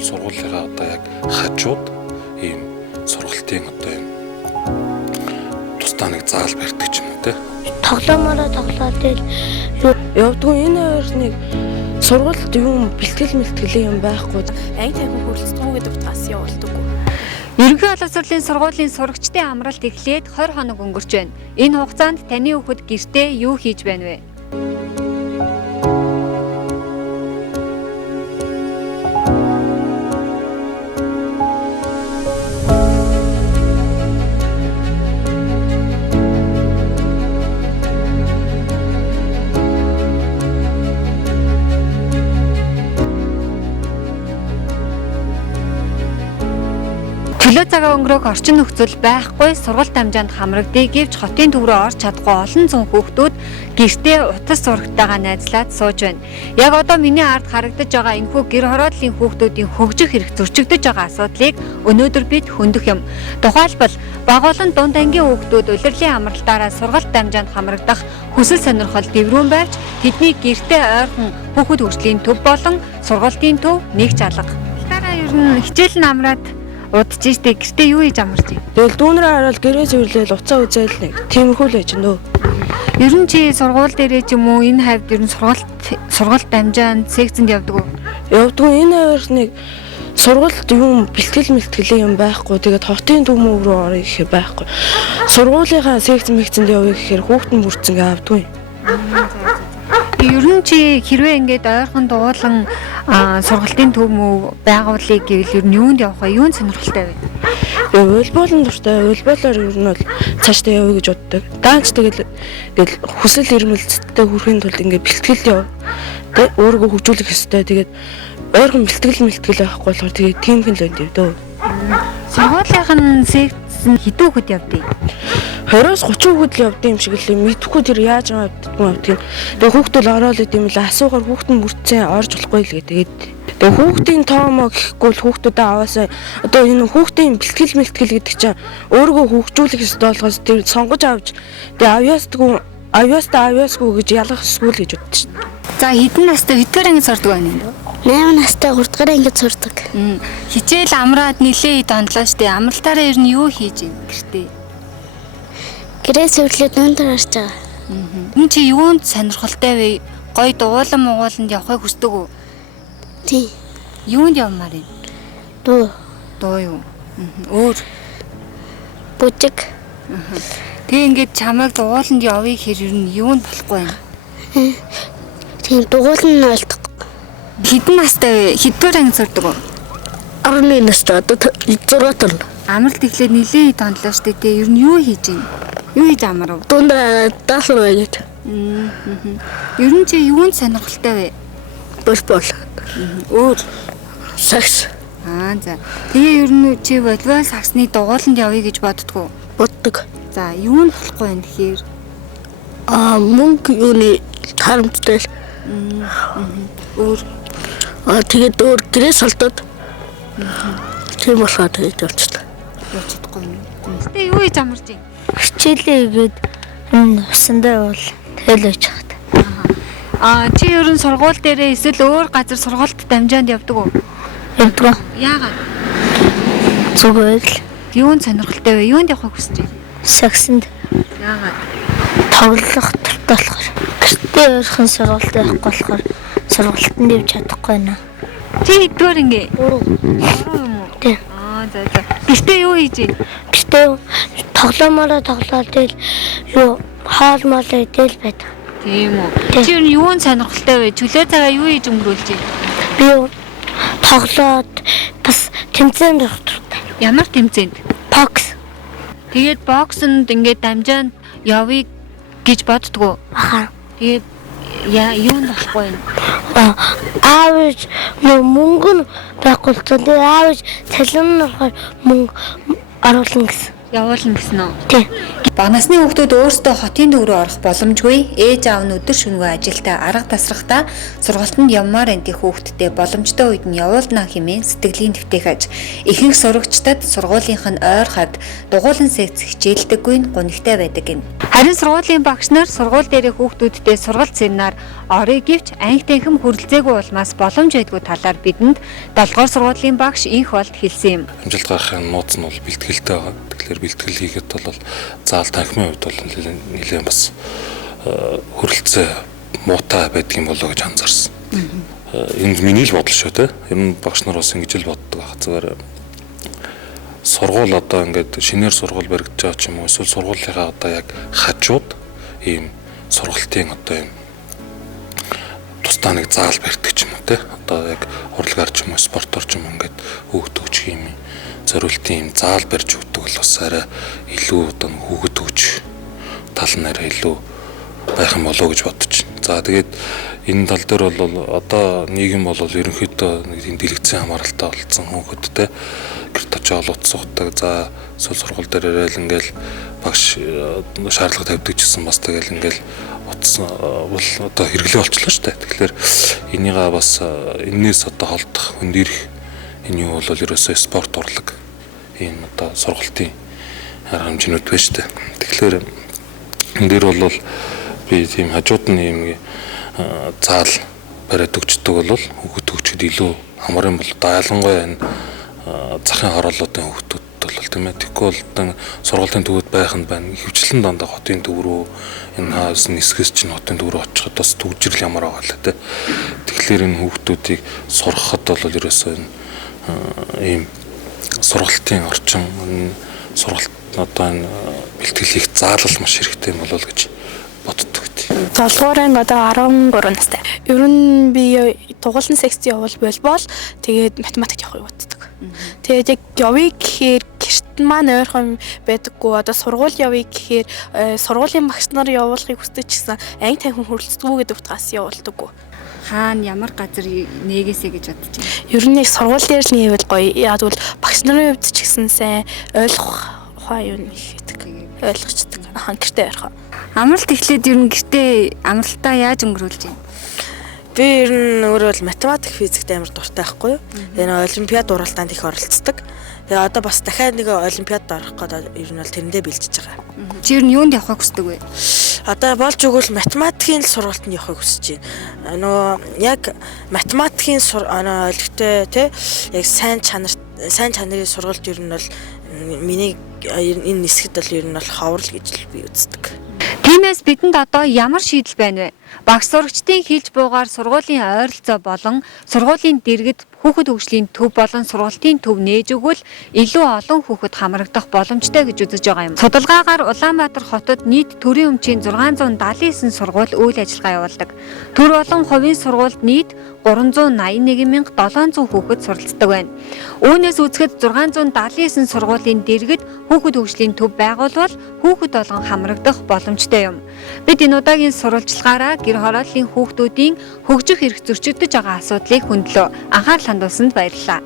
бол сургуулийнхаа одоо яг хажууд ийм сургалтын одоо юм тусдаа нэг заал барьдаг ч юм уу те. Тоглоомороо тоглоод тэл явдгүй энэ хоёр нэг сургуульд юм бэлтгэл юм байхгүй. Анги тархин хөрөлцдгүү гэдэг утгаас явуулдаг. Ерөнхий боловсролын сургуулийн сурагчдын амралт эхлээд 20 хоног өнгөрч байна. Энэ хугацаанд таны хүүхэд гэртээ юу хийж байна вэ? Чөлөө цагаа өнгөрөөх орчин нөхцөл байхгүй сургалт амжаанд хамрагдъя гэвч хотын төв рүү орж чадахгүй олон зуун хүүхдүүд гэртээ утас сурагтайгаа найзлаад сууж байна. Яг одоо миний ард харагдаж байгаа энэхүү гэр хороодлын хүүхдүүдийн хөгжих хэрэг зөрчигдөж байгаа асуудлыг өнөөдөр бид хөндөх юм. Тухайлбал бага болон дунд ангийн хүүхдүүд улирлын амралтаараа сургалт амжаанд хамрагдах хүсэл сонирхол дэврүүн барьж тэдний гэртээ ойрхон хүүхэд хөгжлийн төв болон сургалтын төв нэгж алга. Талаараа ер нь хичээл намраад удаж штэ гэртээ юу хийж амарч юм. Тэгэл дүүнрээ хараад гэрээс ирлээл уцаа үзээл нэг тиймэрхүү л байж нөө. Ер нь чи сургууль дээрээ ч юм уу энэ хавьд ер нь сургалт амжаанд секцэнд явдаг уу? Явдгүй энэ хоёр нэг сургуульд юм бэлтгэл юм байхгүй. Тэгээд хотын төмөв рүү орё гэхээр байхгүй. Сургуулийнхаа секцэнд явъя гэхээр хүүхдэн бүрцэнгээ авдгүй. Ер нь чи хэрвээ ингээд ойрхон дуулан сургалтын төв байгуулъя гэвэл ер нь юунд явах вэ? Юунд сонирхолтой вэ? Волейболын дуртай. Волейболоор ер нь бол цаашдаа явъя гэж боддог. Даанч тэгэл хүсэл эрмэлзэлтэй хүрэхин тулд ингээд бэлтгэл яв. Тэ өөрийгөө хөгжүүлэх ёстой. Тэгээд ойрхон бэлтгэл байхгүй болохоор тэгээд тийм хэл өнд явдөө. Сургуулийнх нь секц хэдэн хүүхэд явдгийг? 20-30 хүүхэд л явдсан юм шиг л мэдэхгүй тэр яаж авдгийг. Тэгээ хүүхдүүд ороод идэм л асуугаар хүүхдэн бүрцэн орж болохгүй л тэгээд тэгээ хүүхдийн тоомоо гэхгүй л хүүхдүүдэд аваасаа одоо энэ хүүхдийн бэлтгэл гэдэг чинь өөрийгөө хөгжүүлэх ёстой болохоос тэр сонгож авч тэгээ авьяасгүй гэж ялгах эсвэл гэж боддог шин. За хэдэн настай хэдгээр анги сурдаг байна юм бэ? 8 настай 3 дахь ангид сурдаг. Хичээл амраад нилээ донлоо штэ. Амралтаараа ер нь юу хийж юм гэртээ? Гэрээс өрлөө өндөр харж байгаа. Энэ чи юунд сонирхолтой вэ? Гой дуулан мууланд явахыг хүсдэг үү? Тий. Юунд явмаар юм? Дуу юу? Өөр бүжиг. Тэгээ ингээд чамайг дууланд явъя гэхээр ер нь юунд болохгүй байна? Тийм дуулан олдох. Хэдэн настай вэ? Хэдгээр анги сурдаг вэ? 11 настай одоо 6 тон. Амралт эхлээд нилээ донлоо штэ. Тэгээ ер нь юу хийж юм? Юу хийж амарв? Дундаа даалгавар байгаад. Ер нь чи юунд сонирхолтой вэ? Волейбол. Өөр сакс. За. Тэгээ ер нь чи волейбол саксны дугууланд явъя гэж боддгоо? Боддог. За, юунд болохгүй юм тэгэхээр? Мөнгө юуны харамттай. Өөр тэгээд өөр гэрээс олдоод. Тийм болохоор тэгээд явчихлаа. Явчихдаггүй юм. Гэтэ юу хийж амарч юм? Хичээлээгээд энэ усандаа бол тэгэл байж хаад. Чи ер нь сургууль дээрээ эсвэл өөр газар сургуульд дамжаанд явдаг уу? Явдаг. Яагаад? Зүгээр л. Юунд сонирхолтой вэ? Юунд явахыг хүсэж байна? Саксанд. Яагаад? Тоглох туртай болохоор. Гэртээ өөрхөн сургуульд явахгүй болохоор сургуультанд явж чадахгүй байна. Чи хэдгээр ингээ? 3 юм уу? Тийм. За. Гэртээ юу хийж байна? Гэртээ тоглоомороо тоглоод тэл юу хаал мал идэл байдаг. Тийм үү. Чи ер нь юунд сонирхолтой вэ? Чөлөө цагаа юу хийж өнгөрүүлж байна? Би тоглоод бас тэмцээнд явах туртай. Ямар тэмцээнд? Бокс. Тэгээд боксонд ингээд дамжаанд явъя гэж боддгоо. Тэгээд юунд болохгүй юм? Аавч мөнгө нь байхгүй л тэгээ аавч цалин нөхөр мөнгө оруулна гэсэн. явуулна гэсэн үү? Тийм. Бага насны хүүхдүүд өөрсдөө хотын төв рүү орох боломжгүй. Ээж аав нь өдөр шөнөгүй ажилдаа арга тасрахтаа сургалтанд явмаар энти хүүхдтэй боломжтой үед нь явуулна хэмээн сэтгэлийн твтээхэж ихэнх сурагчдад сургуулийнх нь ойр хавьд дугуулan секц хичээлдэггүй нь гонигтай байдаг гин. Харин сургуулийн багш нар сургууль дээрээ хүүхдүүдтэй сургалт семинар орё гэвч анги танхим хүрэлцээгүй улмаас боломж байдгүй талаар бидэнд 7-р сургуулийн багш инх болд хэлсэн юм. Амжилт гаргахын нууц нь бол бэлтгэлтэй байгаа. Тэгэхээр бэлтгэл хийхэд бол заал танхимын хувьд бол нэлээд бас хүрэлцээ муутай байдгийн болоо гэж анзаарсан. Энд миний л бодол шүү те. Ер нь багш нар бас ингэж л боддог байх. Зүгээр сургууль одоо ингээд шинээр сургууль баригдаж байгаа ч юм уу эсвэл сургуулийнхаа одоо яг хажууд ийм сургалтын одоо ийм тусдаа нэг заал барьдаг ч юм уу те. Одоо яг урлагаар ч юм уу спортоор ч юм уу ингээд хөөгд өгч юм зориултын ийм заал барьж өгдөг бол бас арай илүү одоо хөөгд өгч тал нь арай илүү байх юм болоо гэж бодож байна. За тэгээд энэ тал дээр бол одоо нийгэм бол ерөнхийдөө нэг тийм дэлгэцэн хамааралтай болсон хүүхэдтэй гэрт очиж олоц суудаг. За эсвэл сургууль дээр ирээл ингээл багш шаардлага тавьдаг гэсэн бас тэгэл ингээл утсан бол одоо хэрэглээ болчихлоо шүү дээ. Тэгэхээр энийгээ бас энээс одоо холдох хөндөрөх энэ юу бол ерөөсөө спорт урлаг энэ одоо сургалтын арга хэмжээнүүд байна шүү дээ. Тэгэхээр энэ дээр бол би тийм хажууд нь юм заал бариад өгчдөг бол хүүхэд төгчд илүү хамрын бол ялангуяа энэ захын хорооллуудын хүүхдүүд бол тийм ээ. Тэгэхгүй бол одоо сургуулийн төвөд байх нь байна. Хөвчлэн дандаа хотын төв рүү энэ хаас нисгээс чинь хотын төв рүү очиход бас төгжрэл ямар байгаа л тэ. Тэгэхээр энэ хүүхдүүдийг сургахад бол ерөөсөө ийм сургалтын орчин сургалт одоо энэ бэлтгэлийг заалал маш хэрэгтэй юм болол гэж боддог. 7-р анги одоо 13 настай. Ер нь би дугуулсан секц явал болбол тэгээд математик явахыг боддог. Тэгээд яг явъя гэхээр гэрт маань ойрхон байдаггүй. Одоо сургууль явъя гэхээр сургуулийн багш нар явуулахыг хүсдэг ч гэсэн анги танхим хүрэлцдэггүй гэдэг утгаас явуулдаггүй. Хаана ямар газар нээгээсэй гэж бодож байна. Ер нь сургууль дээр л нээвэл гоё. Яг бол багш нарын хувьд ч гэсэн сайн ойлгох ухаан юу нэхдэг. Ойлгочдөг. Гэртээ ойрхон. Амралт эхлээд ер нь гэртээ амралтаа яаж өнгөрүүлж байна? Би ер нь өөрөө бол математик, физикт амар дуртай байхгүй юу? Энэ олимпиад уралдаанд их оролцдог. Тэгээ одоо бас дахиад нэг олимпиад орох гэдэг ер нь бол тэрэндээ бэлдэж байгаа. Чи ер нь юунд явахыг хүсдэг вэ? Одоо болж өгвөл математикийн сургалтанд явахыг хүсэж байна. Нөгөө яг математикийн олигтой тий яг сайн чанарын сургалт ер нь бол миний энэ нисгэд бол ер нь бол ховрол гэж л би үздэг. Тиймээс бидэнд одоо ямар шийдэл байна вэ? Багш сурагчдын хэлж буугаар сургуулийн ойролцоо болон сургуулийн дэргэд хүүхэд хөгжлийн төв болон сургалтын төв нээж өгвөл илүү олон хүүхэд хамрагдах боломжтой гэж үзэж байгаа юм. Судалгаагаар Улаанбаатар хотод нийт төрийн өмчийн 679 сургууль үйл ажиллагаа явуулдаг. Төр болон хувийн сургуульд нийт 381,700 хүүхэд суралцдаг байна. Үүнээс үзэхэд 679 сургуулийн дэргэд хүүхэд хөгжлийн төв байгуулвал хүүхэд болгон хамрагдах боломжтой юм. Бид энэ удаагийн сурвалжлагаараа гэр хорооллын хүүхдүүдийн хөгжих эрх зөрчигдөж байгаа асуудлыг хөндлөө. Анхаарал хандуулсанд баярлалаа.